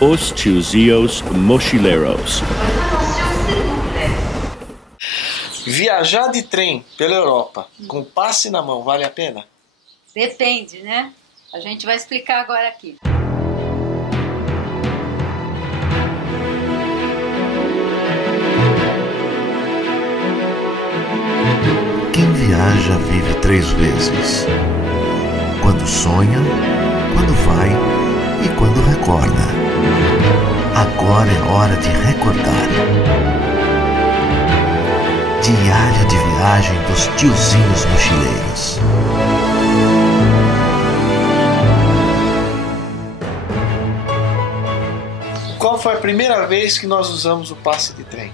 Os Tiozinhos Mochileiros. Viajar de trem pela Europa com passe na mão, vale a pena? Depende, né? A gente vai explicar agora aqui. Quem viaja vive 3 vezes: quando sonha, quando vai e quando recorda. Agora é hora de recordar. Diário de viagem dos Tiozinhos Mochileiros. Qual foi a primeira vez que nós usamos o passe de trem?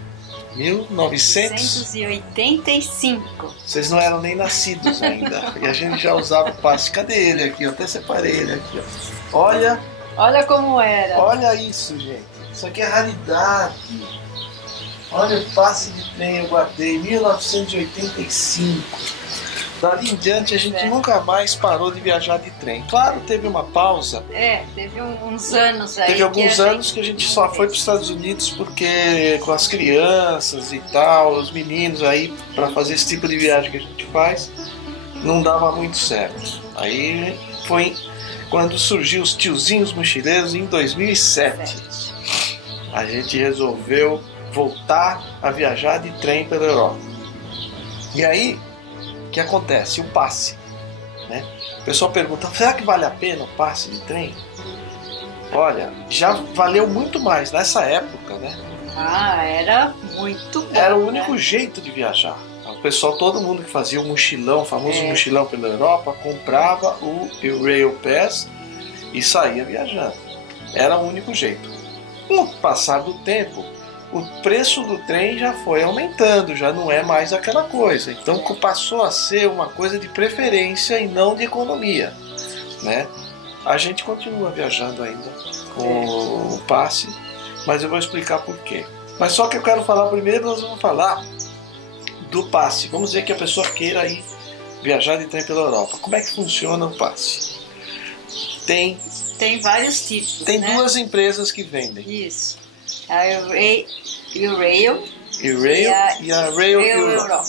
1985. Vocês não eram nem nascidos ainda. E a gente já usava o passe. Cadê ele aqui? Eu até separei ele aqui. Ó. Olha. Olha como era. Olha isso, gente. Isso aqui é raridade. Olha o passe de trem eu guardei. 1985. Dali em diante a gente nunca mais parou de viajar de trem. Claro, teve uma pausa. Teve uns anos aí. Teve alguns anos que a gente só foi para os Estados Unidos porque com as crianças e tal, os meninos aí, para fazer esse tipo de viagem que a gente faz, não dava muito certo. Aí foi quando surgiu os Tiozinhos Mochileiros em 2007. A gente resolveu voltar a viajar de trem pela Europa. E aí, o que acontece? O passe, né? O pessoal pergunta, será que vale a pena o passe de trem? Olha, já valeu muito mais nessa época, né? Era muito bom. Era o único jeito de viajar. O pessoal, todo mundo que fazia o mochilão, o famoso mochilão pela Europa, comprava o Eurail Pass e saía viajando. Era o único jeito. Com o passar do tempo, o preço do trem já foi aumentando, já não é mais aquela coisa. Então passou a ser uma coisa de preferência e não de economia, né? A gente continua viajando ainda com o passe, mas eu vou explicar por quê. Mas só que eu quero falar primeiro, nós vamos falar do passe. Vamos dizer que a pessoa queira ir viajar de trem pela Europa. Como é que funciona o passe? Tem vários tipos. Tem, né? 2 empresas que vendem. Isso. A Eurail e a Rail Europe.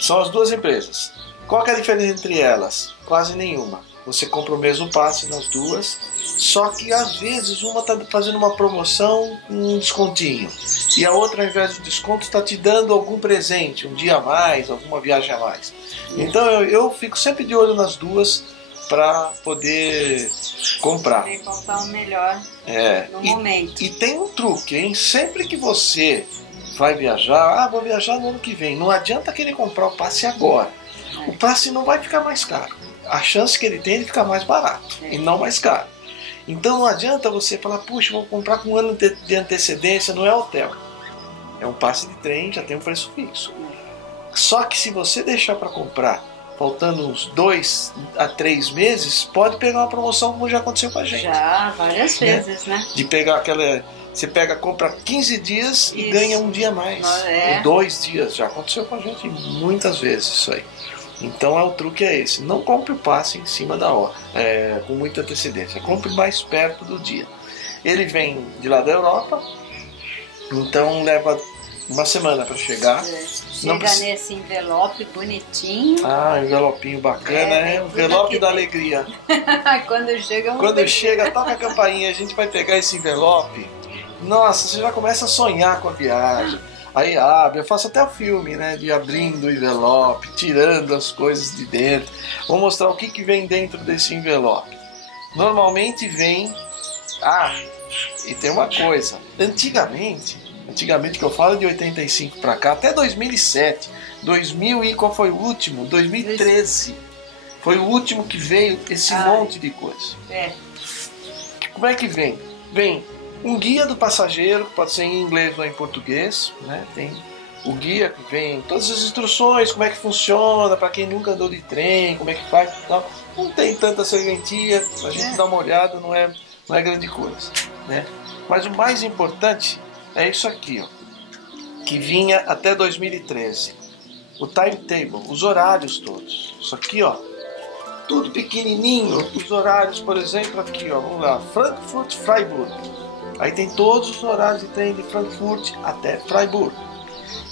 São as 2 empresas. Qual que é a diferença entre elas? Quase nenhuma. Você compra o mesmo passe nas duas, só que às vezes uma está fazendo uma promoção com um descontinho e a outra, ao invés do desconto, está te dando algum presente, um dia a mais, alguma viagem a mais. Então eu fico sempre de olho nas duas para poder comprar. Poder comprar o melhor no momento. E tem um truque, hein? Sempre que você vai viajar, vou viajar no ano que vem, não adianta querer comprar o passe agora. O passe não vai ficar mais caro. A chance que ele tem é de ficar mais barato e não mais caro. Então não adianta você falar, puxa, vou comprar com um ano de antecedência, não é hotel. É um passe de trem, já tem um preço fixo. Só que se você deixar para comprar faltando uns 2 a 3 meses, pode pegar uma promoção como já aconteceu com a gente. Já, várias vezes, né? De pegar aquela... Você compra 15 dias e ganha um dia a mais. Ou 2 dias. Já aconteceu com a gente muitas vezes isso aí. Então o truque é esse. Não compre o passe em cima da hora, com muita antecedência. Compre mais perto do dia. Ele vem de lá da Europa, então leva uma semana para chegar. Chega nesse envelope bonitinho. Envelopinho bacana, envelope da alegria. Quando chega, toca a campainha, a gente vai pegar esse envelope. Nossa, você já começa a sonhar com a viagem. Aí abre, eu faço até o filme, né? De abrindo o envelope, tirando as coisas de dentro. Vou mostrar o que vem dentro desse envelope. Normalmente vem... e tem uma coisa. Antigamente que eu falo de 85 para cá, até 2007, 2000 e qual foi o último? 2013. Foi o último que veio esse monte de coisa. Como é que vem? Vem um guia do passageiro, que pode ser em inglês ou em português, né? Tem o guia que vem todas as instruções, como é que funciona, para quem nunca andou de trem, como é que faz, não tem tanta serventia, a gente dá uma olhada, não é grande coisa, né? Mas o mais importante é isso aqui, que vinha até 2013. O timetable, os horários todos. Isso aqui, tudo pequenininho. Os horários, por exemplo, aqui, ó, vamos lá, Frankfurt, Freiburg. Aí tem todos os horários de trem de Frankfurt até Freiburg.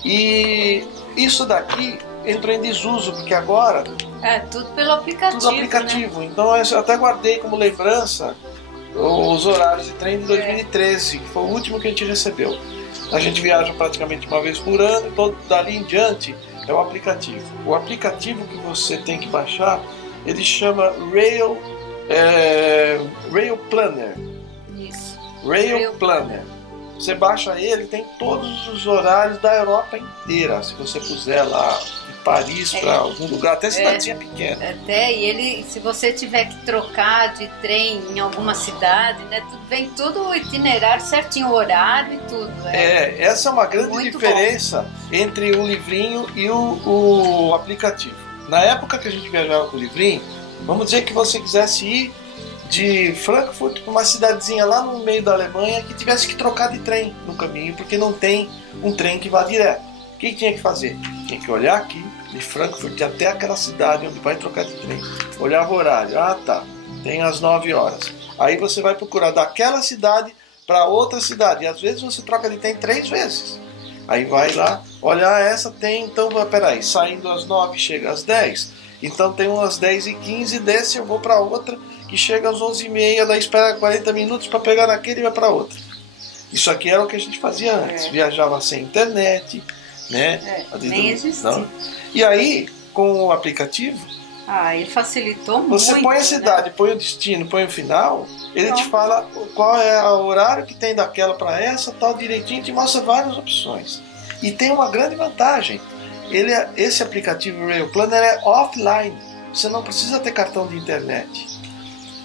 E isso daqui entrou em desuso, porque agora... É, tudo pelo aplicativo, tudo aplicativo. Né? Então eu até guardei como lembrança os horários de trem de 2013, que foi o último que a gente recebeu. A gente viaja praticamente uma vez por ano, então dali em diante é o aplicativo. O aplicativo que você tem que baixar, ele chama Rail Planner. Isso. Rail Planner. Você baixa ele, tem todos os horários da Europa inteira. Se você puser lá de Paris para algum lugar, até cidadezinha pequena. Até, e ele, se você tiver que trocar de trem em alguma cidade, né, vem tudo o itinerário certinho, o horário e tudo. Essa é uma grande diferença entre o livrinho e o aplicativo. Na época que a gente viajava com o livrinho, vamos dizer que você quisesse ir de Frankfurt para uma cidadezinha lá no meio da Alemanha que tivesse que trocar de trem no caminho, porque não tem um trem que vá direto. O que tinha que fazer? Tinha que olhar aqui, de Frankfurt até aquela cidade onde vai trocar de trem. Olhava o horário. Ah, tá. Tem às 9 horas. Aí você vai procurar daquela cidade para outra cidade. E às vezes você troca de trem 3 vezes. Aí vai lá, olhar essa tem, então, peraí, saindo às 9 chega às 10. Então tem umas 10h15, desse eu vou para outra, que chega às 11h30, daí espera 40 minutos para pegar naquele e vai para outra. Isso aqui era o que a gente fazia antes. Viajava sem internet, né? Nem existia. E aí, com o aplicativo, ele facilitou muito. Você põe a cidade, põe o destino, põe o final, ele te fala qual é o horário que tem daquela para essa, tal, direitinho, te mostra várias opções. E tem uma grande vantagem. Esse aplicativo Rail Planner é offline. Você não precisa ter cartão de internet.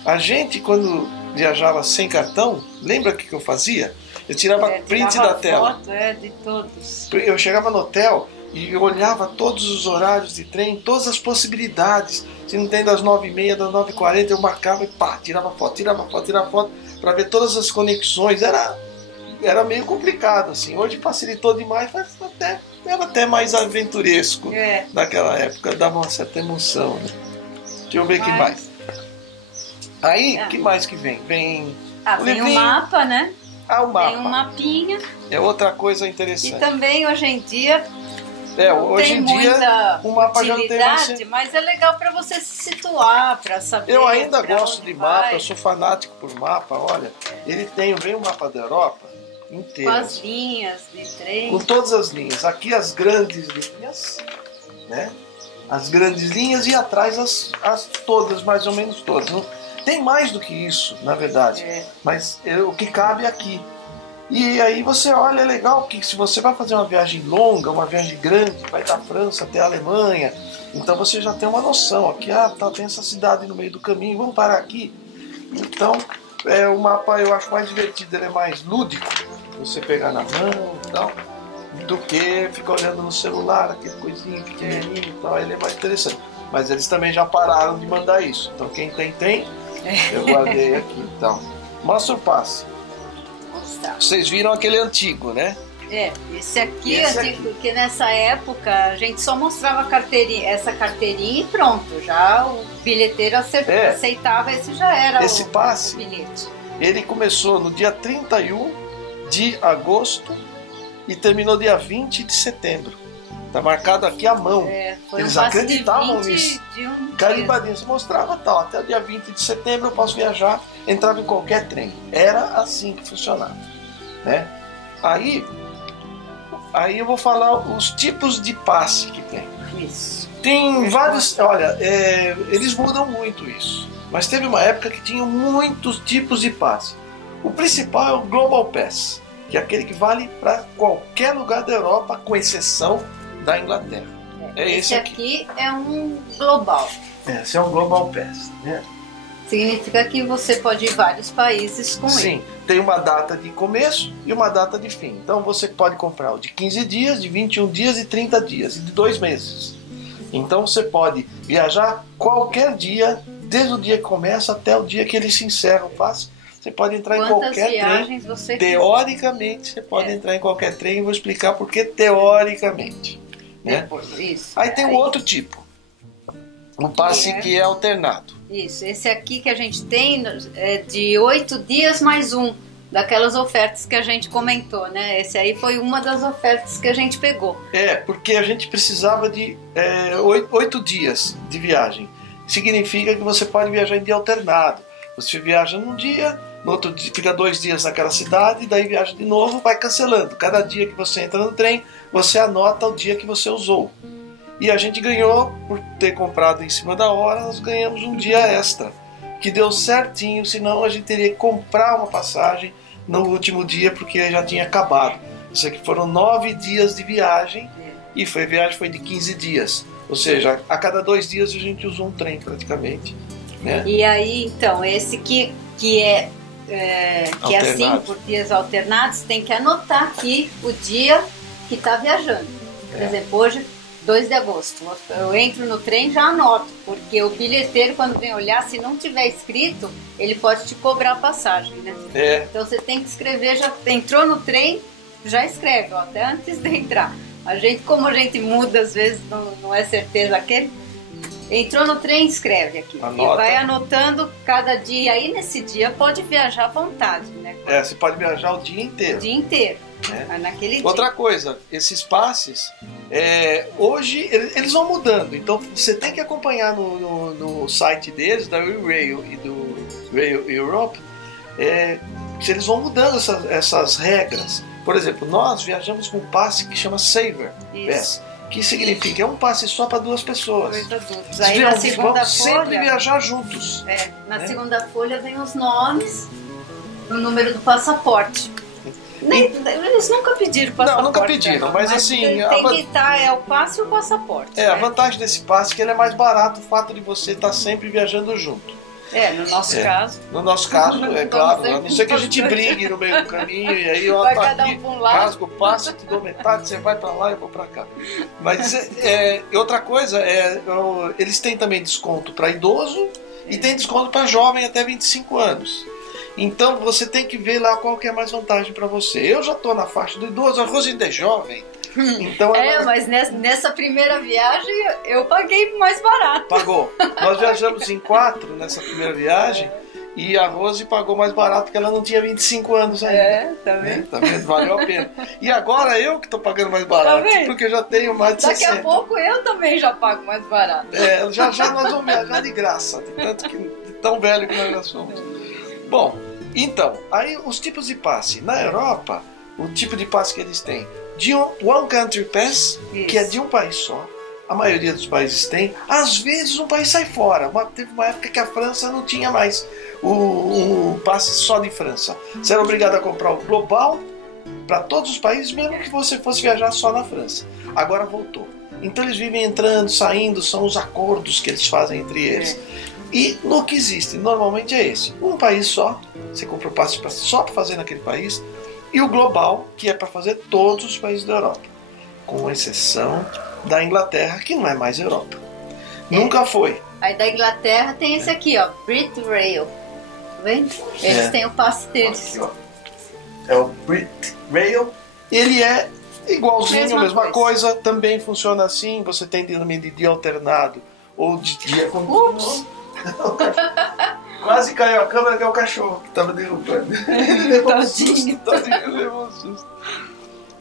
A gente, quando viajava sem cartão, lembra o que eu fazia? Eu tirava print da tela. Foto, de todos. Eu chegava no hotel e eu olhava todos os horários de trem, todas as possibilidades. Se não tem das 9h30, das 9h40, eu marcava e tirava foto, para ver todas as conexões. Era meio complicado, assim. Hoje facilitou demais, mas era até mais aventuresco naquela época, dava uma certa emoção, né? Deixa eu ver o que mais. Aí, o que mais que vem? Vem o mapa, né? O mapa. Tem um mapinha. É outra coisa interessante. E também, hoje em dia, hoje em dia o mapa já não tem mais... mas é legal para você se situar, para saber. Eu ainda gosto de mapa, eu sou fanático por mapa. Olha, vem o mapa da Europa inteiro. Com as linhas de trem. Com todas as linhas. Aqui as grandes linhas, né? As grandes linhas e atrás as todas, mais ou menos todas. Tem mais do que isso, na verdade. Mas o que cabe aqui. E aí você olha, é legal que se você vai fazer uma viagem longa, uma viagem grande, vai da França até a Alemanha, então você já tem uma noção. Aqui, tem essa cidade no meio do caminho, vamos parar aqui. Então, o mapa eu acho mais divertido, ele é mais lúdico, você pegar na mão e tal, do que ficar olhando no celular, aquele coisinho pequenininho e tal, ele é mais interessante. Mas eles também já pararam de mandar isso. Então quem tem, eu guardei aqui. Então, mostra o passe. Vocês viram aquele antigo, né? Esse aqui é antigo, porque nessa época a gente só mostrava essa carteirinha e pronto. Já o bilheteiro aceitava, esse já era esse passe, o bilhete. Ele começou no dia 31 de agosto e terminou dia 20 de setembro. Tá marcado aqui à mão. Eles acreditavam nisso. Carimbadinho, se mostrava até o dia 20 de setembro eu posso viajar, entrava em qualquer trem. Era assim que funcionava, né? Aí eu vou falar os tipos de passe que tem. Isso. Tem vários. Olha, eles mudam muito isso. Mas teve uma época que tinham muitos tipos de passe. O principal é o Global Pass, que é aquele que vale para qualquer lugar da Europa, com exceção da Inglaterra. Esse aqui é um global. Esse é um Global Pass, né? Significa que você pode ir em vários países com ele. Sim, tem uma data de começo e uma data de fim. Então você pode comprar o de 15 dias, de 21 dias e 30 dias, e de 2 meses. Então você pode viajar qualquer dia, desde o dia que começa até o dia que ele se encerra o passe. Você pode entrar em qualquer trem. Teoricamente, você pode entrar em qualquer trem e vou explicar por que teoricamente. Né? Isso. Aí tem um outro tipo. Um passe que é alternado. Isso, esse aqui que a gente tem é de 8 dias mais um, daquelas ofertas que a gente comentou, né? Esse aí foi uma das ofertas que a gente pegou. Porque a gente precisava de 8 dias de viagem. Significa que você pode viajar em dia alternado. Você viaja num dia, no outro dia fica 2 dias naquela cidade, daí viaja de novo, vai cancelando. Cada dia que você entra no trem, você anota o dia que você usou. E a gente ganhou, por ter comprado em cima da hora, nós ganhamos um dia extra, que deu certinho, senão a gente teria que comprar uma passagem no último dia, porque já tinha acabado. Isso aqui foram 9 dias de viagem, e a viagem foi de 15 dias. Ou seja, a cada 2 dias a gente usou um trem praticamente. Né? E aí, então, esse que é assim, por dias alternados, tem que anotar aqui o dia que está viajando. Por exemplo, hoje, 2 de agosto, eu entro no trem e já anoto, porque o bilheteiro, quando vem olhar, se não tiver escrito, ele pode te cobrar a passagem, né? Então você tem que escrever, já entrou no trem, já escreve, até antes de entrar. Como a gente muda, às vezes não é certeza aquele, entrou no trem, escreve aqui. Anota. E vai anotando cada dia. Aí nesse dia pode viajar à vontade, né? Você pode viajar o dia inteiro. O dia inteiro. Naquele Outra dia. coisa, esses passes, hoje eles vão mudando. Então você tem que acompanhar no site deles, da Rail e do Rail Europe, se eles vão mudando essas regras. Por exemplo, nós viajamos com um passe que chama Saver Pass, que significa um passe só para 2 pessoas. 2 adultos. Aí na segunda folha, sempre viajar juntos. Na segunda folha vem os nomes, o número do passaporte. Eles nunca pediram passaporte. Não, nunca pediram, mas assim... Tem que estar, o passe e o passaporte. A vantagem desse passe é que ele é mais barato, o fato de você estar sempre viajando junto. No nosso caso. No nosso caso, é claro, a não ser que a gente brigue no meio do caminho e aí eu rasgo o passe, te dou metade, você vai pra lá e eu vou pra cá. Mas outra coisa, eles têm também desconto para idoso e tem desconto para jovem até 25 anos. Então você tem que ver lá qual que é mais vantagem para você. Eu já estou na faixa do idoso, a Rose ainda é jovem. Então mas nessa primeira viagem eu paguei mais barato. Pagou. Nós viajamos em 4 nessa primeira viagem e a Rose pagou mais barato porque ela não tinha 25 anos ainda. Tá vendo? Tá vendo? Valeu a pena. E agora eu que estou pagando mais barato, porque já tenho mais de 60. Daqui a pouco eu também já pago mais barato. Já nós vamos viajar de graça, de tão velho que nós já somos. Bom, então, aí os tipos de passe. Na Europa, o tipo de passe que eles têm, de One Country Pass, que é de um país só. A maioria dos países tem. Às vezes um país sai fora. Teve uma época que a França não tinha mais o passe só de França. Você era obrigado a comprar o global para todos os países, mesmo que você fosse viajar só na França. Agora voltou. Então eles vivem entrando, saindo, são os acordos que eles fazem entre eles. E no que existe, normalmente é esse. Um país só, você compra o passe só para fazer naquele país, e o global, que é para fazer todos os países da Europa, com exceção da Inglaterra, que não é mais Europa. Nunca foi. Aí da Inglaterra tem esse aqui, ó, Brit Rail. Tá vendo? Eles têm o passe deles. Aqui, é o Brit Rail. Ele é igualzinho, a mesma coisa. Também funciona assim. Você tem também de dia alternado ou de dia contínuo. Quase caiu a câmera, que é o cachorro que estava derrubando. Ele levou um susto. Ele levou um susto.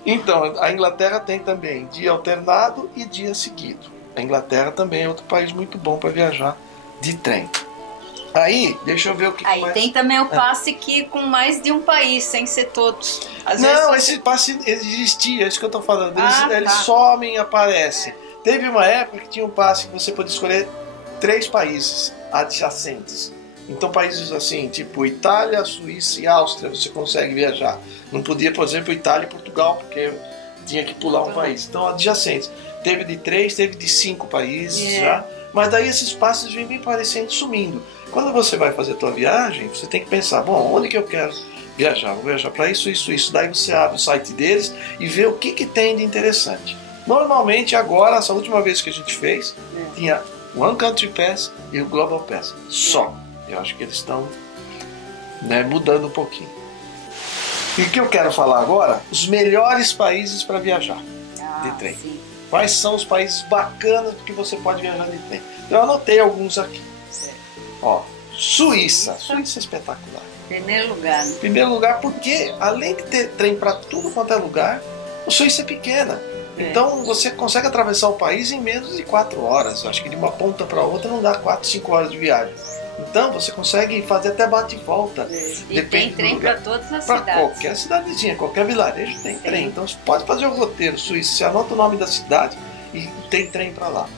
Então, a Inglaterra tem também dia alternado e dia seguido. A Inglaterra também é outro país muito bom para viajar de trem. Aí, deixa eu ver o que aí mais... tem também o passe que com mais de um país, sem ser todos. Não, esse passe existia, é isso que eu estou falando. Eles somem e aparecem. Teve uma época que tinha um passe que você podia escolher 3 países adjacentes. Então países assim, tipo Itália, Suíça e Áustria, você consegue viajar. Não podia, por exemplo, Itália e Portugal, porque tinha que pular um país. Então adjacentes. Teve de 3, teve de 5 países já. Mas daí esses passes vêm parecendo sumindo. Quando você vai fazer a tua viagem, você tem que pensar, bom, onde que eu quero viajar? Vou viajar para isso, isso, isso. Daí você abre o site deles e vê o que tem de interessante. Normalmente agora, essa última vez que a gente fez, tinha One Country Pass e o Global Pass. Só. Eu acho que eles estão mudando um pouquinho. E o que eu quero falar agora? Os melhores países para viajar de trem. Sim. Quais são os países bacanas que você pode viajar de trem? Eu anotei alguns aqui. Ó, Suíça é espetacular. Primeiro lugar, né? Primeiro lugar porque, além de ter trem para tudo quanto é lugar, o Suíça é pequena. Então você consegue atravessar o país em menos de 4 horas. Acho que de uma ponta para outra não dá 4, 5 horas de viagem. Então você consegue fazer até bate e volta. E tem trem para todas as cidades. Para qualquer cidadezinha, qualquer vilarejo tem trem. Então você pode fazer o roteiro Suíça, você anota o nome da cidade e tem trem para lá.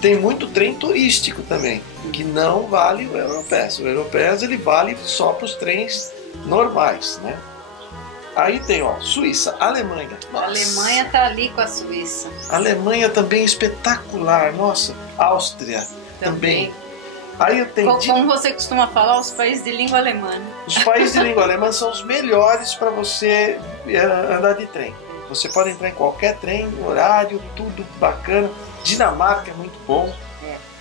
Tem muito trem turístico também, que não vale o Europass. O Europass ele vale só para os trens normais, né? Aí tem, ó, Suíça, Alemanha. Nossa. A Alemanha tá ali com a Suíça. A Alemanha também é espetacular, nossa. Áustria também. Aí eu tenho como você costuma falar, os países de língua alemã. Né? Os países de língua alemã são os melhores para você andar de trem. Você pode entrar em qualquer trem, horário, tudo bacana. Dinamarca é muito bom.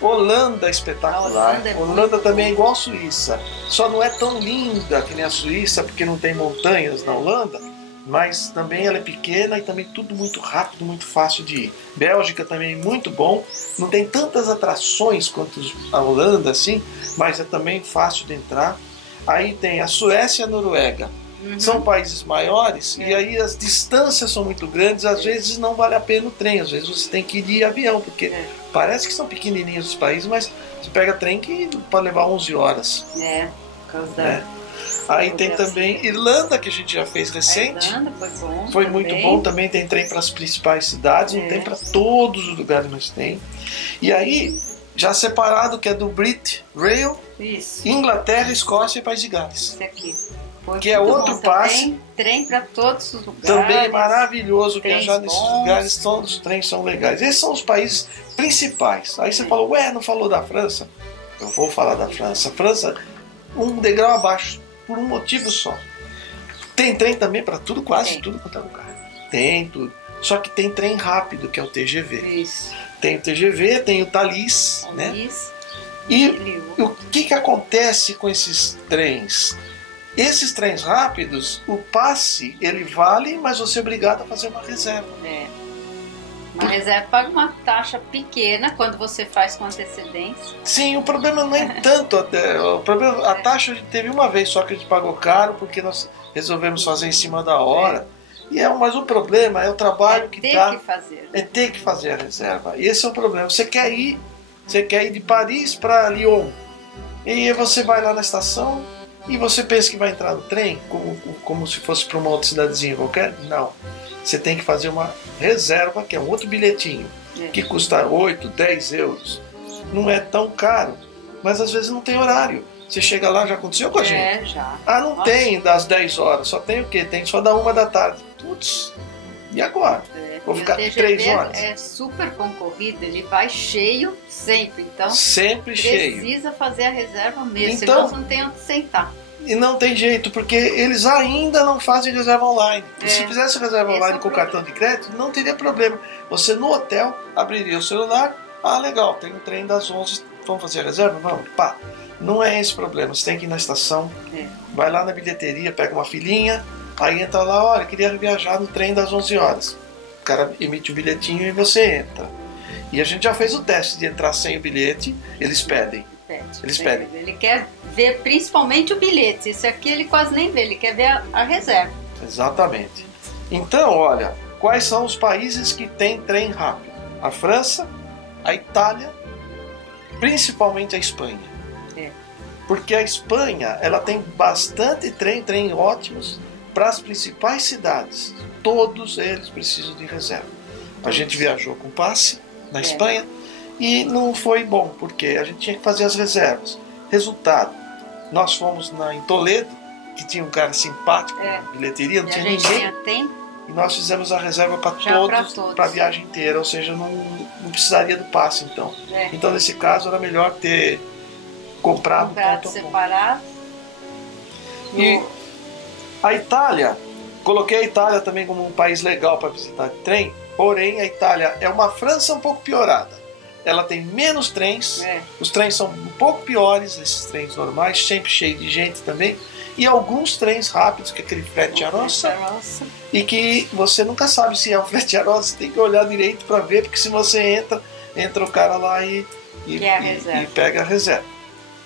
Holanda é espetacular. Holanda também é igual a Suíça. Só não é tão linda que nem a Suíça, porque não tem montanhas na Holanda. Mas também ela é pequena e também tudo muito rápido, muito fácil de ir. Bélgica também é muito bom. Não tem tantas atrações quanto a Holanda, assim, mas é também fácil de entrar. Aí tem a Suécia e a Noruega. São países maiores e aí as distâncias são muito grandes, às vezes não vale a pena o trem, às vezes você tem que ir de avião, porque parece que são pequenininhos os países, mas você pega trem que pode levar 11 horas. Por causa da... Aí tem também Irlanda, que a gente já fez recente. Irlanda foi bom. Foi muito bom, também tem trem para as principais cidades, não tem para todos os lugares, mas tem. E aí, já separado, que é do Brit Rail, Inglaterra, Escócia e País de Gales. Esse aqui. Que é outro passe. Trem para todos os lugares. Também é maravilhoso viajar nesses lugares, todos os trens são legais. Esses são os países principais. Aí você falou, ué, não falou da França? Eu vou falar da França. França, um degrau abaixo, por um motivo só. Tem trem também para tudo, quase tudo quanto é lugar. Tem tudo. Só que tem trem rápido, que é o TGV. Isso. Tem o TGV, tem o Thalys, né? E o que acontece com esses trens? Esses trens rápidos, o passe, ele vale, mas você é obrigado a fazer uma reserva. Uma reserva paga uma taxa pequena quando você faz com antecedência. Sim, o problema não é tanto. O problema, a taxa a gente teve uma vez só que a gente pagou caro, porque nós resolvemos fazer em cima da hora. Mas o problema é o trabalho que dá. É ter que fazer a reserva. Esse é o problema. Você quer ir de Paris para Lyon. E aí você vai lá na estação e você pensa que vai entrar no trem como se fosse para uma outra cidadezinha qualquer? Não. Você tem que fazer uma reserva, que é um outro bilhetinho, que custa 8, 10 euros. Não é tão caro, mas às vezes não tem horário. Você chega lá, já aconteceu com a gente? Já. Ah, não tem das 10 horas, só tem o quê? Tem só da 1 da tarde. Putz, e agora? Vou ficar aqui 3 horas. É super concorrido, ele vai cheio sempre, então sempre cheio. Precisa fazer a reserva mesmo, então, senão não tem onde sentar. E não tem jeito, porque eles ainda não fazem reserva online. E se fizesse reserva online com cartão de crédito, não teria problema. Você no hotel abriria o celular, legal, tem um trem das 11, vamos fazer a reserva? Vamos, pá. Não é esse o problema, você tem que ir na estação, vai lá na bilheteria, pega uma filinha, aí entra lá, olha, queria viajar no trem das 11 horas. O cara emite um bilhetinho e você entra. E a gente já fez o teste de entrar sem o bilhete, eles pedem. Eles pedem. Ele quer ver principalmente o bilhete, isso aqui ele quase nem vê, ele quer ver a reserva. Exatamente. Então, olha, quais são os países que têm trem rápido? A França, a Itália, principalmente a Espanha. Porque a Espanha, ela tem bastante trem ótimos para as principais cidades. Todos eles precisam de reserva. A gente viajou com passe na Espanha e não foi bom, porque a gente tinha que fazer as reservas. Resultado, nós fomos em Toledo, que tinha um cara simpático, bilheteria, não tinha ninguém. E nós fizemos a reserva para todos, para a viagem inteira, ou seja, não precisaria do passe então. Então nesse caso era melhor ter comprado separado. E a Itália, coloquei a Itália também como um país legal para visitar de trem, porém a Itália é uma França um pouco piorada. Ela tem menos trens, os trens são um pouco piores, esses trens normais, sempre cheio de gente também, e alguns trens rápidos, que é aquele Frecciarossa, e que você nunca sabe se é um Frecciarossa, você tem que olhar direito para ver, porque se você entra o cara lá e e reserva. E pega a reserva.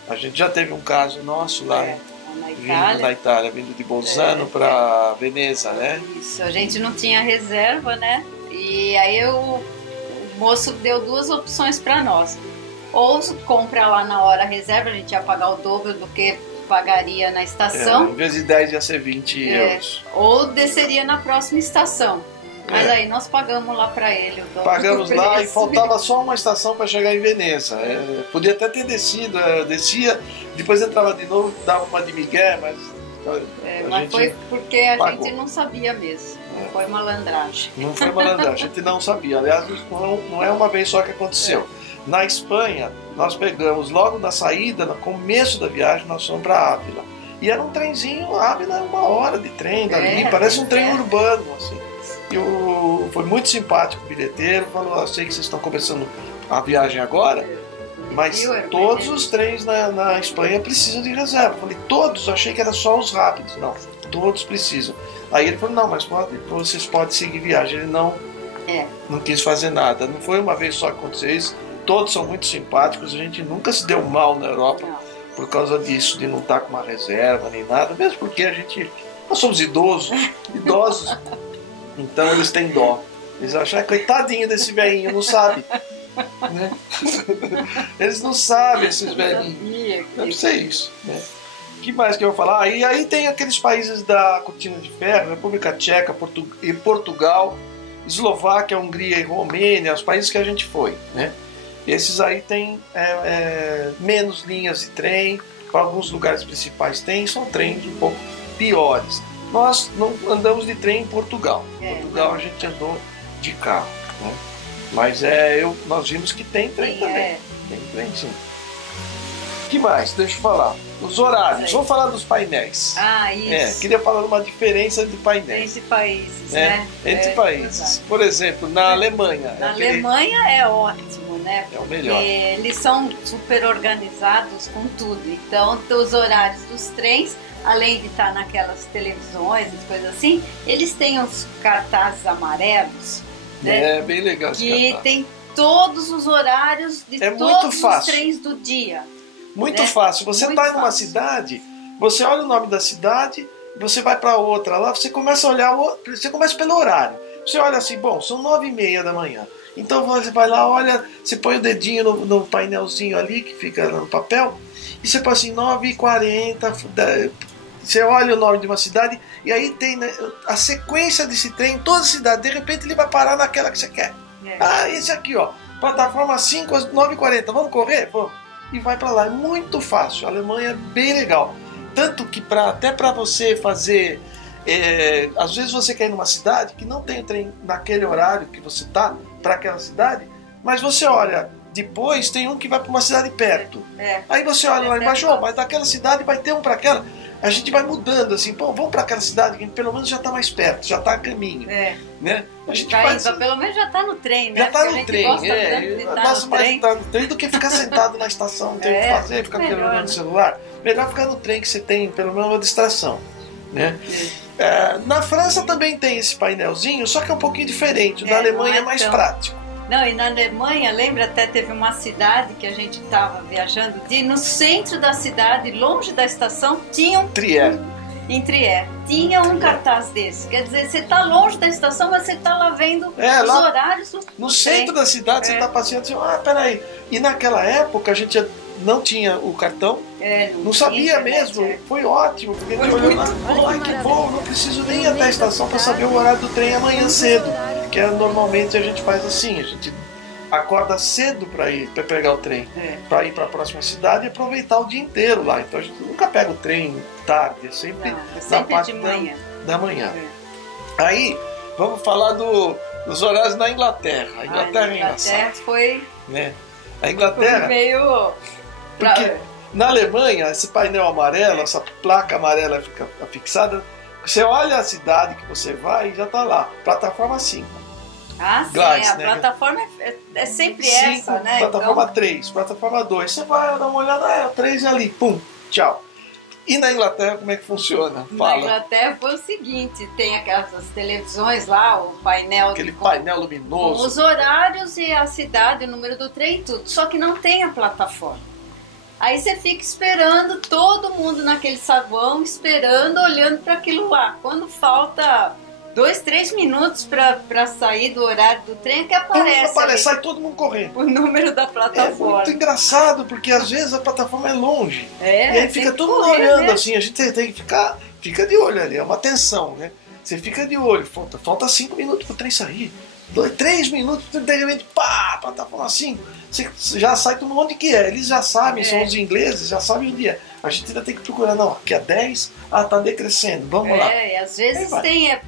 A gente já teve um caso nosso lá na Itália, vindo de Bolzano para Veneza, né? Isso, a gente não tinha reserva, né? E aí o moço deu duas opções para nós. Ou compra lá na hora a reserva, a gente ia pagar o dobro do que pagaria na estação. Em vez de 10 ia ser 20 euros. Ou desceria na próxima estação. Mas aí nós pagamos lá para ele o dobro. Pagamos lá e faltava só uma estação para chegar em Veneza. Podia até ter descido, descia, depois entrava de novo, dava uma de migué, mas... mas foi porque a gente não sabia mesmo. Não foi malandragem. Não foi malandragem, a gente não sabia. Aliás, não é uma vez só que aconteceu. Na Espanha, nós pegamos logo na saída, no começo da viagem, nós fomos para Ávila. E era um trenzinho, Ávila é 1 hora de trem dali, parece um trem urbano, assim. E foi muito simpático o bilheteiro, falou, eu sei que vocês estão começando a viagem agora, mas todos os trens na Espanha precisam de reserva. Eu falei, todos? Eu achei que era só os rápidos. Não, todos precisam. Aí ele falou, não, mas vocês podem seguir viagem. Ele não quis fazer nada. Não foi uma vez só que aconteceu isso. Todos são muito simpáticos, a gente nunca se deu mal na Europa por causa disso, de não estar com uma reserva nem nada, mesmo porque nós somos idosos, então eles têm dó. Eles acham, coitadinho desse velhinho, não sabe. Né? Eles não sabem, esses velhinhos. Deve ser isso. Né? O que mais que eu vou falar? E aí tem aqueles países da Cortina de Ferro, República Tcheca e Portugal, Eslováquia, Hungria e Romênia, os países que a gente foi, né? Esses aí tem menos linhas de trem, para alguns lugares principais são trens um pouco piores. Nós não andamos de trem em Portugal. Em Portugal a gente andou de carro, né? Mas nós vimos que tem trem também. Tem trem sim. O que mais? Deixa eu falar. Os horários. Vamos falar dos painéis. Isso. Queria falar de uma diferença entre painéis. Entre países, né? Entre países. Por exemplo, na Alemanha. Na Alemanha é ótimo, né? É o melhor. Porque eles são super organizados com tudo. Então, os horários dos trens, além de estar naquelas televisões e coisas assim, eles têm os cartazes amarelos. Né? É bem legal esse que cartaz. tem todos os horários de todos os trens do dia. Muito fácil. Você está em uma cidade, você olha o nome da cidade, você vai para outra lá, você começa a olhar, você começa pelo horário. Você olha assim, bom, são 9h30 da manhã. Então você vai lá, olha, você põe o dedinho no painelzinho ali, que fica no papel, e você põe assim, 9h40, você olha o nome de uma cidade, e aí tem, né, a sequência desse trem em toda a cidade. De repente ele vai parar naquela que você quer. Esse aqui, ó, plataforma 5 às 9h40, vamos correr? Vamos. E vai para lá, é muito fácil. A Alemanha é bem legal, tanto que até para você fazer, às vezes você quer ir numa cidade que não tem trem naquele horário que você tá para aquela cidade, mas você olha, depois tem um que vai para uma cidade perto, aí você olha lá embaixo, mas daquela cidade vai ter um para aquela. A gente vai mudando assim, pô, vamos para aquela cidade que pelo menos já está mais perto, já está a caminho, né? A gente pelo menos já está no trem, né? Já está no trem, gosta mais de estar no trem do que ficar sentado na estação, não tem o que fazer, ficar querendo no celular. Melhor ficar no trem que você tem pelo menos uma distração, né? Na França também tem esse painelzinho, só que é um pouquinho diferente. O da Alemanha é mais prático. Não, e na Alemanha, lembra, até teve uma cidade que a gente estava viajando, no centro da cidade, longe da estação, tinha um... Trier. Em Trier. Tinha um cartaz desse. Quer dizer, você está longe da estação, mas você está lá vendo os horários. No centro da cidade, você está passeando assim, peraí. E naquela época a gente não tinha o cartão, não sabia mesmo. Foi ótimo, porque a gente olhou lá, que bom, não preciso nem ir até a estação para saber o horário do trem amanhã cedo. Que normalmente a gente faz assim, a gente acorda cedo para pegar o trem, para ir para a próxima cidade e aproveitar o dia inteiro lá. Então a gente nunca pega o trem tarde, é sempre na parte da manhã. Aí vamos falar dos horários na Inglaterra. A Inglaterra é engraçada. Foi, né? A Inglaterra foi meio... Porque na Alemanha, esse painel amarelo, essa placa amarela fica fixada. Você olha a cidade que você vai e já está lá, plataforma 5. Sim, a plataforma é sempre 5, essa, né? Plataforma 3, plataforma 2. Você vai dar uma olhada, 3 ali, pum, tchau. E na Inglaterra, como é que funciona? Na Fala. Inglaterra foi o seguinte, tem aquelas televisões lá, o painel... Aquele painel luminoso. Com os horários e a cidade, o número do trem e tudo. Só que não tem a plataforma. Aí você fica esperando, todo mundo naquele saguão, esperando, olhando para aquilo lá. Quando falta 2, 3 minutos para sair do horário do trem, que aparece sai todo mundo correndo. o número da plataforma. É muito engraçado, porque às vezes a plataforma é longe. E aí fica todo mundo correr, olhando, né? assim, a gente tem que fica de olho ali, é uma tensão, né? Você fica de olho, falta 5 minutos pro trem sair. 2, 3 minutos, de repente, pá, a plataforma 5. Você já sai todo mundo onde que é. Eles já sabem, são os ingleses, já sabem onde é. A gente ainda tem que procurar, não, aqui é 10, tá decrescendo, vamos lá. E às vezes tem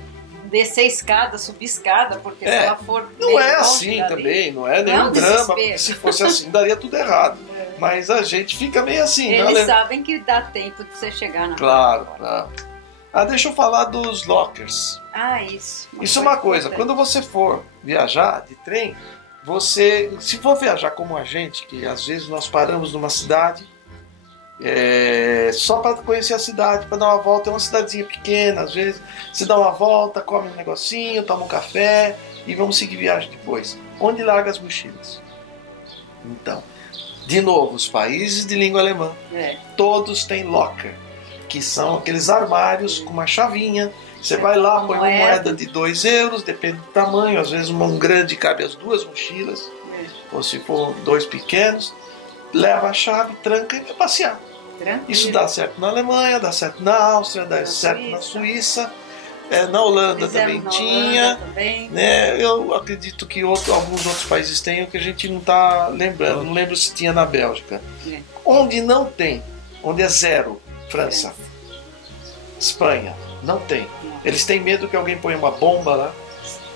descer escada, subir escada, porque se ela for... Não é assim também, não é nenhum drama, porque se fosse assim daria tudo errado. Mas a gente fica meio assim. Eles sabem que dá tempo de você chegar na... Claro. Deixa eu falar dos lockers. Isso. Isso é uma coisa, quando você for viajar de trem, se for viajar como a gente, que às vezes nós paramos numa cidade, só para conhecer a cidade, para dar uma volta, é uma cidadezinha pequena, às vezes você dá uma volta, come um negocinho, toma um café e vamos seguir viagem depois. Onde larga as mochilas? Então, de novo, os países de língua alemã, todos têm locker, que são aqueles armários com uma chavinha. Você vai lá, põe uma moeda de 2 euros, depende do tamanho, às vezes um grande cabe as 2 mochilas, ou se for 2 pequenos, leva a chave, tranca e vai passear. Tranquilo. Isso dá certo na Alemanha, dá certo na Áustria, dá certo na Suíça, na Holanda também tinha. Né? Eu acredito que alguns outros países tenham que a gente não está lembrando, não lembro se tinha na Bélgica. Onde não tem, onde é zero, França, Espanha, não tem. Eles têm medo que alguém ponha uma bomba lá,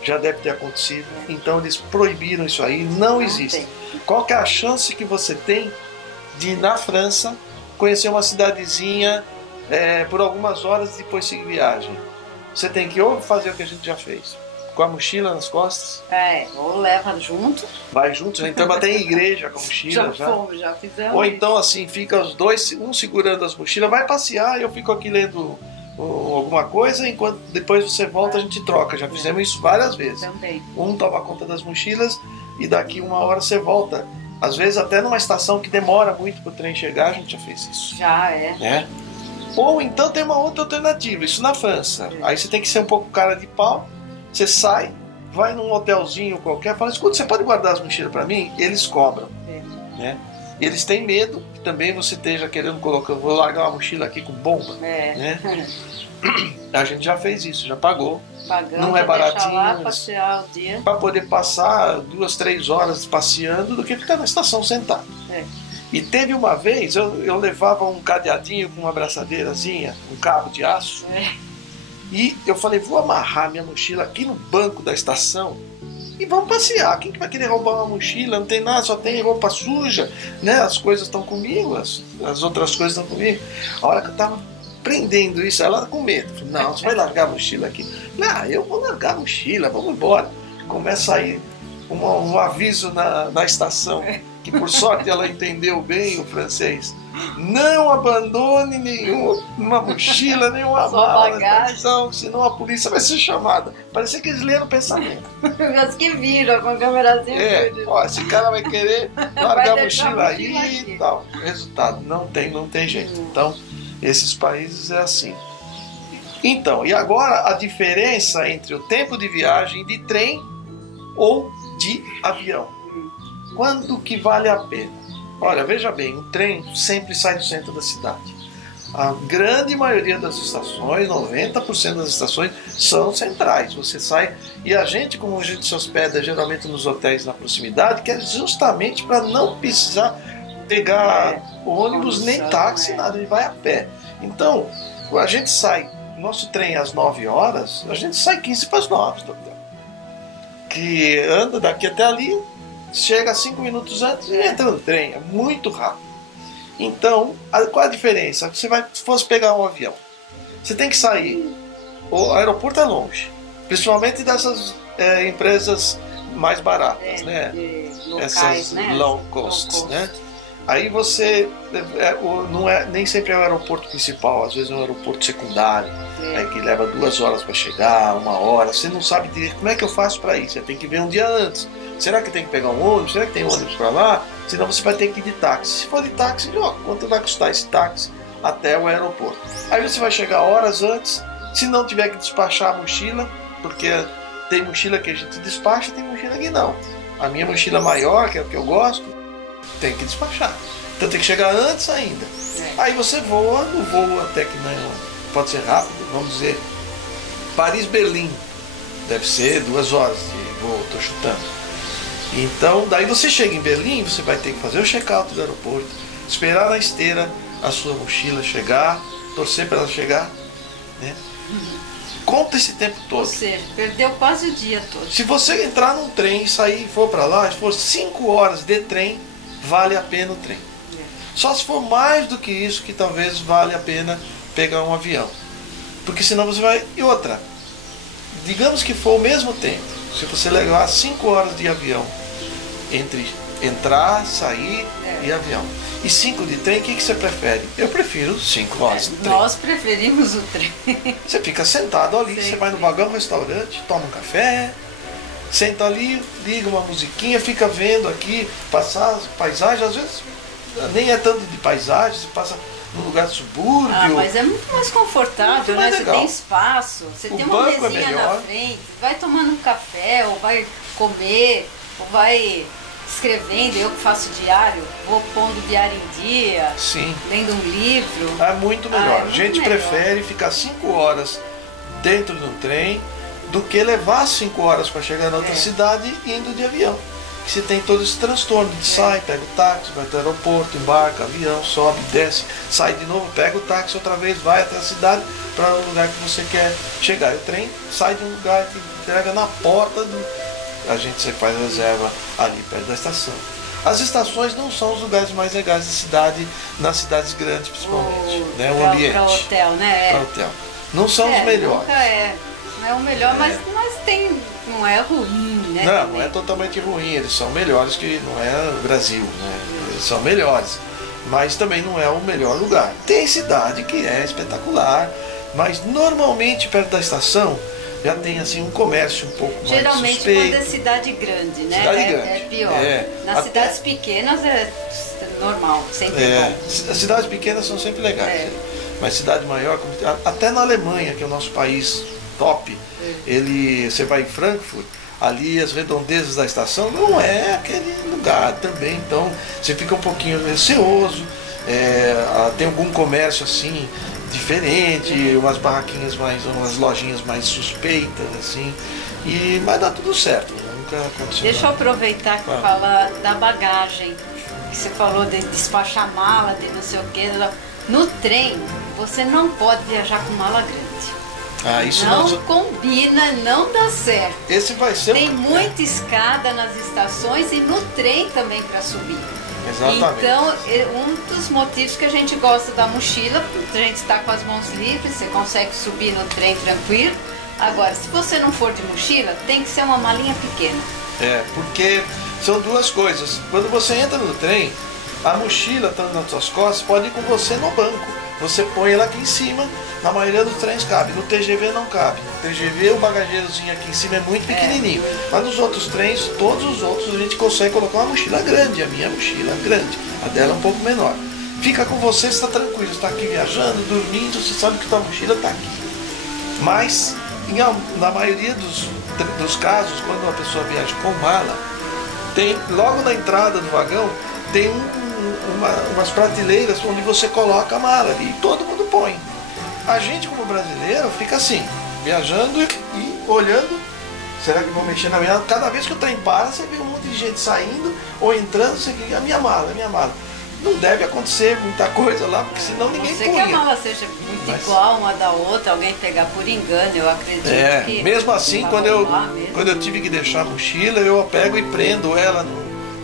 já deve ter acontecido, então eles proibiram isso aí, não existe. Qual que é a chance que você tem de ir na França, conhecer uma cidadezinha por algumas horas e depois seguir viagem? Você tem que ou fazer o que a gente já fez, com a mochila nas costas. Ou leva junto. Vai junto, então até em igreja com a mochila. Já fizemos. Ou então assim, fica os dois, um segurando as mochilas, vai passear e eu fico aqui lendo alguma coisa, enquanto depois você volta a gente troca. Já fizemos isso várias vezes. Também. Um toma conta das mochilas e daqui 1 hora você volta. Às vezes até numa estação que demora muito para o trem chegar, a gente já fez isso. Já Ou então tem uma outra alternativa, isso na França. Aí você tem que ser um pouco cara de pau, você sai, vai num hotelzinho qualquer, fala, escuta, você pode guardar as mochilas para mim? Eles cobram. Né? E eles têm medo que também você esteja querendo colocar, vou largar uma mochila aqui com bomba. Né? A gente já fez isso, já pagou. Não é baratinho. Lá, passear o dia. Para poder passar 2, 3 horas passeando do que ficar na estação sentado. E teve uma vez, eu levava um cadeadinho com uma abraçadeirazinha, um cabo de aço. E eu falei, vou amarrar minha mochila aqui no banco da estação e vamos passear. Quem que vai querer roubar uma mochila? Não tem nada, só tem roupa suja, né? As coisas estão comigo, as outras coisas estão comigo. A hora que eu estava prendendo isso, ela com medo. Falei, não, você vai largar a mochila aqui? Não, eu vou largar a mochila, vamos embora. Começa aí um aviso na estação, que por sorte ela entendeu bem o francês. Não abandone nenhuma mochila, nenhuma mala na estação, senão a polícia vai ser chamada. Parecia que eles leram o pensamento. Os que viram com a câmerazinha. Esse cara vai querer largar a mochila aí e tal. Resultado, não tem jeito. Então, esses países é assim. Então, e agora a diferença entre o tempo de viagem de trem ou de avião. Quando que vale a pena? Olha, veja bem, o trem sempre sai do centro da cidade. A grande maioria das estações, 90% das estações, são centrais. Você sai, e a gente, como a gente se hospeda geralmente nos hotéis na proximidade, que é justamente para não precisar pegar ônibus nem táxi, nada, ele vai a pé. Então, a gente sai, nosso trem às 9 horas, a gente sai 15 para as 9 do hotel. Que anda daqui até ali, chega 5 minutos antes e entra no trem, é muito rápido. Então, qual a diferença? Se fosse pegar um avião, você tem que sair, o aeroporto é longe, principalmente dessas empresas mais baratas, né? Locais, essas né? low cost, né? Aí você não é, nem sempre é o aeroporto principal, às vezes é um aeroporto secundário, que leva 2 horas para chegar, 1 hora. Você não sabe direito como é que eu faço para ir. Você tem que ver um dia antes. Será que tem que pegar um ônibus? Será que tem ônibus para lá? Senão você vai ter que ir de táxi. Se for de táxi, quanto vai custar esse táxi até o aeroporto? Aí você vai chegar horas antes. Se não tiver que despachar a mochila, porque tem mochila que a gente despacha, tem mochila que não. A minha mochila maior, que é o que eu gosto, tem que despachar. Então tem que chegar antes ainda. Aí você voa, o voo até que não pode ser rápido, vamos dizer, Paris-Berlim. Deve ser 2 horas de voo, estou chutando. Então, daí você chega em Berlim, você vai ter que fazer o check-out do aeroporto, esperar na esteira a sua mochila chegar, torcer para ela chegar, né? Conta esse tempo todo. Ou seja, perdeu quase o dia todo. Se você entrar num trem, sair e for para lá, se for 5 horas de trem, vale a pena o trem. Só se for mais do que isso, que talvez vale a pena pegar um avião. Porque senão você vai... E outra, digamos que for o mesmo tempo, se você levar 5 horas de avião, entre entrar, sair e avião, e 5 de trem, o que você prefere? Eu prefiro 5 horas de trem. Nós preferimos o trem. Você fica sentado ali, você vai no vagão restaurante, toma um café, senta ali, liga uma musiquinha, fica vendo aqui, passar as paisagens, às vezes nem é tanto de paisagem, você passa num lugar de subúrbio. Ah, mas é muito mais confortável, muito mais né? legal. Você tem espaço, você tem uma mesinha na frente, vai tomando um café, ou vai comer, ou vai escrevendo. Eu que faço diário, vou pondo o diário em dia, sim, lendo um livro. É muito melhor. É muito a gente melhor. prefere ficar 5 horas dentro de um trem do que levar 5 horas para chegar na outra cidade indo de avião. Você tem todo esse transtorno de sai, pega o táxi, vai até o aeroporto, embarca, avião, sobe, desce, sai de novo, pega o táxi outra vez, vai até a cidade para o lugar que você quer chegar. E o trem sai de um lugar que entrega na porta do... A gente sempre faz reserva ali perto da estação. As estações não são os lugares mais legais da cidade, nas cidades grandes principalmente, né? O ambiente. Para hotel, né? Para hotel. Não são os melhores. Nunca não é o melhor, mas tem, não é ruim, né? Não é totalmente ruim, eles são melhores que não é o Brasil, né? Eles são melhores, mas também não é o melhor lugar. Tem cidade que é espetacular, mas normalmente perto da estação já tem assim um comércio um pouco mais geralmente suspeito. quando é cidade grande, né? Cidade grande. É pior. Nas cidades pequenas é normal, sempre bom. As cidades pequenas são sempre legais, mas cidade maior, até na Alemanha, que é o nosso país top, você vai em Frankfurt, ali as redondezas da estação não é aquele lugar também, então você fica um pouquinho receoso, tem algum comércio assim diferente, umas barraquinhas mais, umas lojinhas mais suspeitas assim, mas dá tudo certo, nunca aconteceu. Deixa eu aproveitar que falar da bagagem, que você falou de despachar mala, de não sei o que. No trem você não pode viajar com mala grande. Isso não combina, não dá certo. Esse vai ser tem muita escada nas estações e no trem também para subir. Exatamente. Então, um dos motivos que a gente gosta da mochila, a gente está com as mãos livres, você consegue subir no trem tranquilo. Agora, se você não for de mochila, tem que ser uma malinha pequena. Porque são duas coisas. Quando você entra no trem, a mochila estando nas suas costas pode ir com você no banco. Você põe ela aqui em cima, na maioria dos trens cabe, no TGV não cabe. No TGV o bagageirozinho aqui em cima é muito pequenininho, mas nos outros trens, todos os outros, a gente consegue colocar uma mochila grande. A minha mochila é grande, a dela é um pouco menor. Fica com você, você está tranquilo, você está aqui viajando, dormindo, você sabe que sua mochila está aqui. Mas, na maioria dos casos, quando uma pessoa viaja com mala, tem logo na entrada do vagão, tem umas prateleiras onde você coloca a mala ali, e todo mundo põe. A gente como brasileiro fica assim, viajando e olhando, será que vou mexer na minha mala? Cada vez que o trem para, você vê um monte de gente saindo ou entrando, você vê a minha mala. Não deve acontecer muita coisa lá, porque senão ninguém punha. Que a mala seja muito igual uma da outra, alguém pegar por engano, eu acredito que... Mesmo assim, quando eu tive que deixar a mochila, eu pego e prendo ela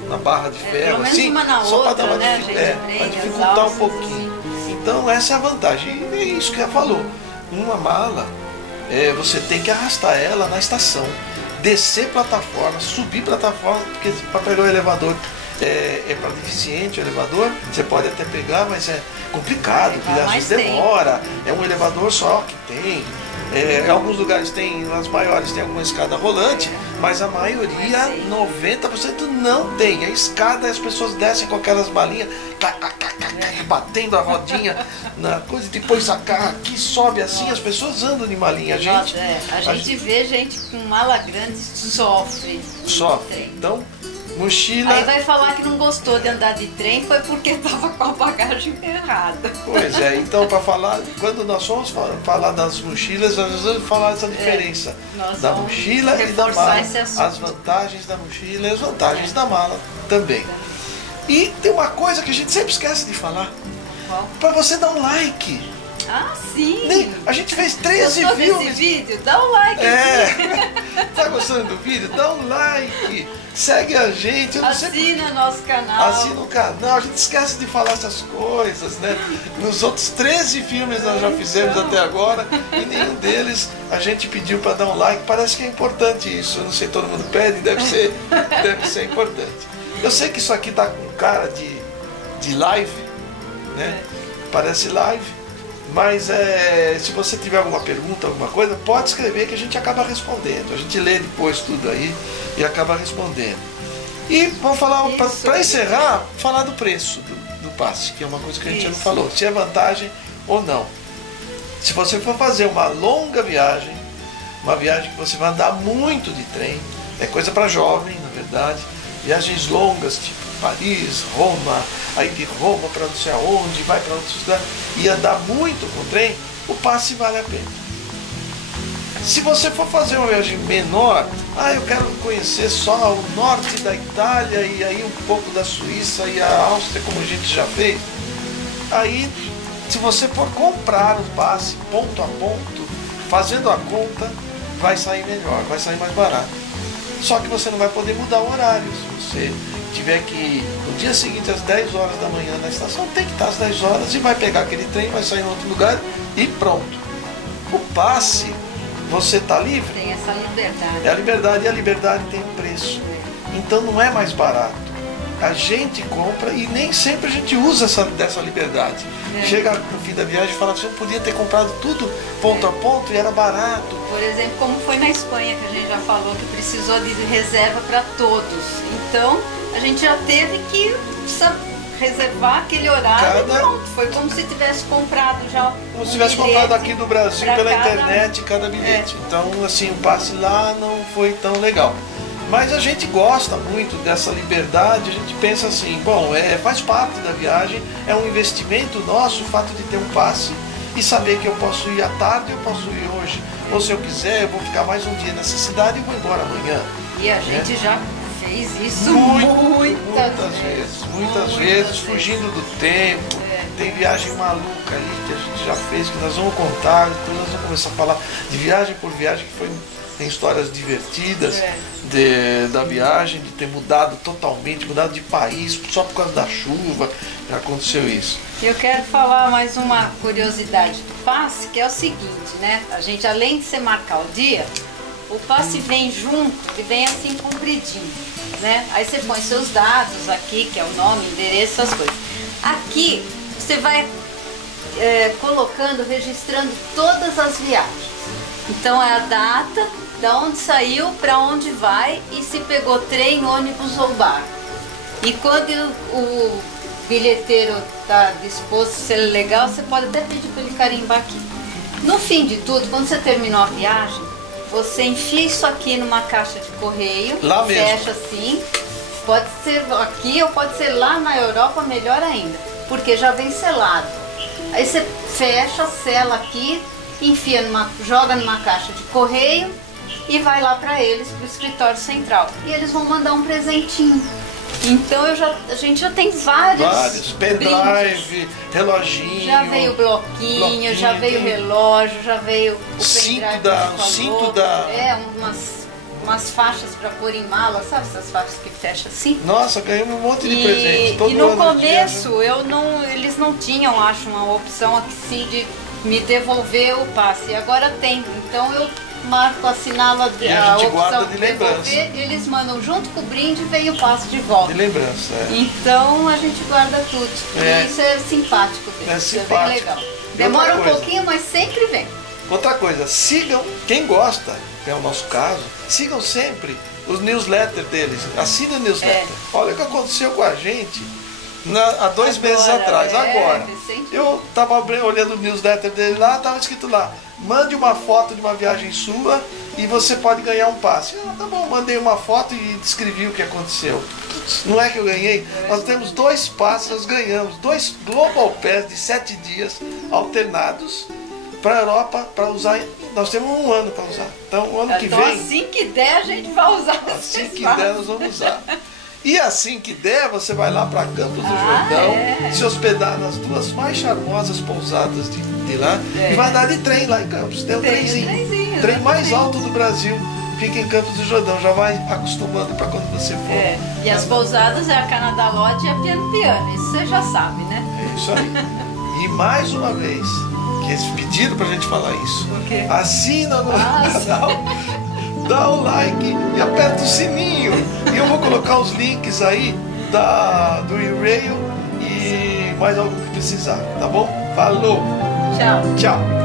na barra de ferro, assim, só para dar para dificultar um pouquinho. Então essa é a vantagem, e é isso que ela falou. Uma mala, você tem que arrastar ela na estação, descer plataforma, subir plataforma, porque para pegar o elevador é para deficiente o elevador, você pode até pegar, mas é complicado, porque às vezes tem. demora, é um elevador só que tem. Em alguns lugares tem, nas maiores tem alguma escada rolante, mas a maioria, 90% não tem. A escada, as pessoas descem com aquelas balinhas, batendo a rodinha na coisa, depois aqui sobe assim, as pessoas andam de malinha. A gente vê gente com mala grande sofre. Então, mochila. Aí vai falar que não gostou de andar de trem foi porque estava com a bagagem errada. Pois é, então para falar, quando nós vamos falar das mochilas, nós vamos falar dessa diferença da mochila e da mala, as vantagens da mochila e as vantagens da mala também. E tem uma coisa que a gente sempre esquece de falar, para você dar um like. Ah, sim! A gente fez 13 Gostou filmes. desse vídeo? Dá um like. Tá gostando do vídeo? Dá um like. Segue a gente. Assina nosso canal. Assina o canal. A gente esquece de falar essas coisas, né? Nos outros 13 filmes nós já fizemos até agora e nenhum deles a gente pediu para dar um like. Parece que é importante isso. Eu não sei, todo mundo pede, deve ser importante. Eu sei que isso aqui tá com cara de live, né? Parece live. Mas se você tiver alguma pergunta, alguma coisa, pode escrever que a gente acaba respondendo. A gente lê depois tudo aí e acaba respondendo. E vamos falar, para encerrar, falar do preço do passe, que é uma coisa que a gente não falou. Se é vantagem ou não. Se você for fazer uma longa viagem, uma viagem que você vai andar muito de trem, é coisa para jovem, na verdade. Viagens longas, tipo Paris, Roma, aí de Roma para não sei aonde, vai para outro lugar e andar muito com o trem, o passe vale a pena. Se você for fazer uma viagem menor, eu quero conhecer só o norte da Itália e aí um pouco da Suíça e a Áustria, como a gente já fez, aí se você for comprar o passe ponto a ponto, fazendo a conta, vai sair melhor, vai sair mais barato. Só que você não vai poder mudar o horário. Se você tiver que ir no dia seguinte às 10 horas da manhã na estação, tem que estar às 10 horas e vai pegar aquele trem, vai sair em outro lugar e pronto. O passe, você está livre? Tem essa liberdade. É a liberdade, e a liberdade tem um preço. Então não é mais barato. A gente compra e nem sempre a gente usa dessa liberdade. Chega no fim da viagem e fala assim, eu podia ter comprado tudo ponto a ponto e era barato. Por exemplo, como foi na Espanha, que a gente já falou que precisou de reserva para todos. Então, a gente já teve que reservar aquele horário e pronto. Foi como se tivesse comprado já como se tivesse comprado aqui do Brasil pela internet cada bilhete. Então, assim, o passe lá não foi tão legal. Mas a gente gosta muito dessa liberdade, a gente pensa assim, bom, faz parte da viagem, é um investimento nosso o fato de ter um passe e saber que eu posso ir à tarde, eu posso ir hoje, ou se eu quiser, eu vou ficar mais um dia nessa cidade e vou embora amanhã. E a gente já fez isso muitas vezes, fugindo do tempo. Tem viagem maluca aí que a gente já fez, que nós vamos contar, depois nós vamos começar a falar de viagem por viagem, que tem histórias divertidas da viagem, de ter mudado totalmente, mudado de país, só por causa da chuva, já aconteceu isso. Eu quero falar mais uma curiosidade do passe, que é o seguinte, né? A gente, além de você marcar o dia, o passe vem junto, ele vem assim compridinho, né? Aí você põe seus dados aqui, que é o nome, endereço, essas coisas. Aqui você vai colocando, registrando todas as viagens. Então é a data, da onde saiu, para onde vai e se pegou trem, ônibus ou barco. E quando o bilheteiro está disposto a ser legal, você pode até pedir para ele carimbar aqui. No fim de tudo, quando você terminou a viagem, você enfia isso aqui numa caixa de correio, lá fecha assim, pode ser aqui ou pode ser lá na Europa, melhor ainda, porque já vem selado. Aí você fecha, sela aqui, joga numa caixa de correio e vai lá para eles, para o escritório central. E eles vão mandar um presentinho. Então a gente já tem vários pendrive, reloginho. Já veio bloquinho, já veio relógio, já veio o cinto da... umas faixas para pôr em mala, sabe essas faixas que fecham assim? Nossa, ganhamos um monte de presente. E no começo eles não tinham, acho, uma opção assim de me devolver o passe. E agora tem. Então eu marcam, assinala E a gente opção guarda de lembrança. devolver, eles mandam junto com o brinde e vem o passe de volta. De lembrança, Então a gente guarda tudo. É. E isso é simpático deles, É isso é simpático. bem legal. E Demora outra um coisa. pouquinho, mas sempre vem. Outra coisa, sigam, quem gosta, que é o nosso caso, sigam sempre os newsletters deles. Assinem o newsletter. Olha o que aconteceu com a gente há 2 meses atrás, agora. recentemente. Eu estava olhando o newsletter dele lá, estava escrito lá, mande uma foto de uma viagem sua e você pode ganhar um passe. Ah, tá bom, mandei uma foto e descrevi o que aconteceu. Não é que eu ganhei? Nós temos 2 passes, nós ganhamos 2 Global Pass de 7 dias alternados para a Europa para usar. Nós temos 1 ano para usar. Então, o ano que Então, vem, assim que der, a gente vai usar assim esses que passes. der, nós vamos usar. E assim que der, você vai lá para Campos do Jordão, se hospedar nas 2 mais charmosas pousadas de lá e vai andar de trem lá em Campos. Tem um trenzinho. Trem mais alto do Brasil. Fica em Campos do Jordão, já vai acostumando para quando você for. E as pousadas é a Canadá Lodge e a Piano, isso você já sabe, né? É isso aí. E mais uma vez, que eles pediram pra gente falar isso. O quê? Assina no canal, dá o like e aperta o sininho. E eu vou colocar os links aí do e-mail e mais algo que precisar, tá bom? Falou! Tchau. Tchau!